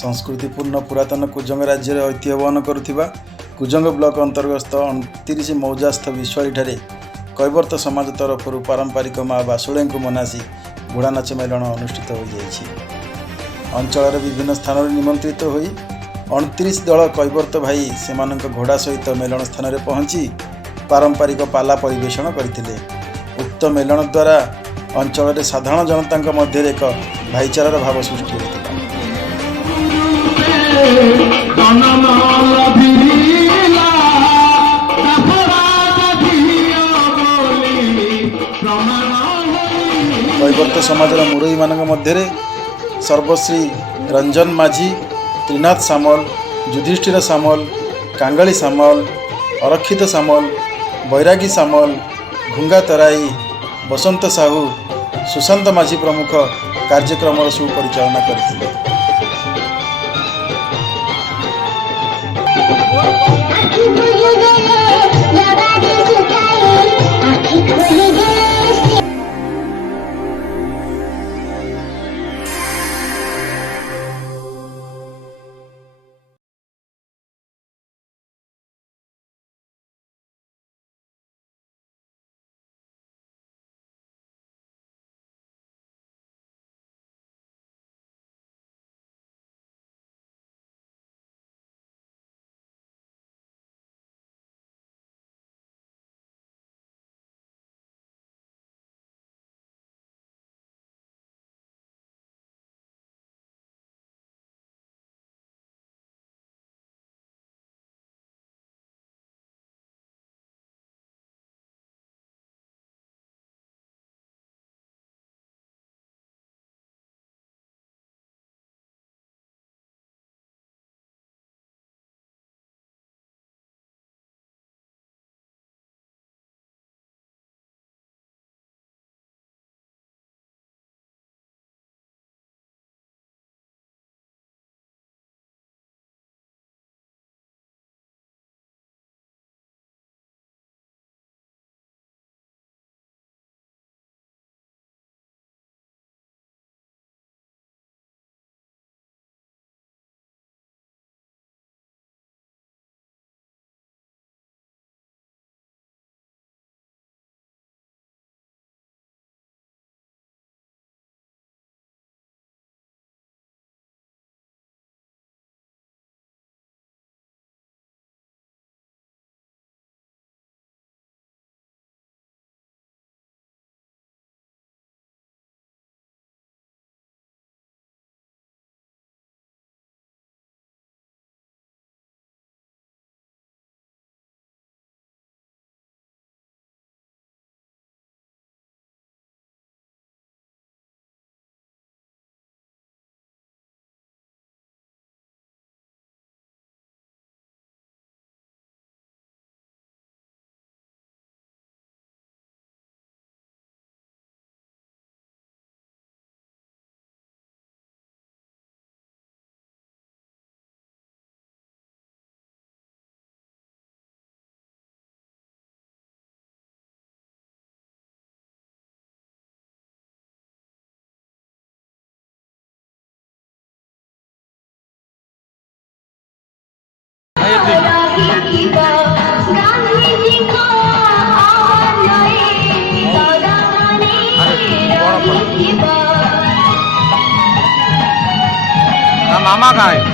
संस्कृतिपूर्ण पुरातन कुजंग राज्य में ऐतिह्य वहन करुवा कुजंग ब्लॉक अंतर्गत 29 मौजास्थ विश्वाड़ी ठारे कैवर्त समाज तरफ पारंपरिक माँ बासुले को मनासी घोड़ा नाच मेलन अनुष्ठित हो जाइए। अंचल विभिन्न स्थान निमंत्रित हो 29 दल कैवर्त भाई से घोड़ा सहित मेलन स्थान में पहुंची पारंपरिक पाला परिवेषण करते। उक्त मेलन द्वारा अंचल में साधारण जनता मध्य एक भाईचारार भाव सृष्टि होता। कैवर्त समाज मुरई मान मध्य सर्वश्री रंजन माझी, त्रिनाथ सामल, युधिष्ठिर सामल, कांगली सामल, अरक्षित सामल, बैरागी सामल, घुंगा तराई, बसंत साहू, सुशांत माझी प्रमुख कार्यक्रम सुपरिचालना करथिले। मामा का है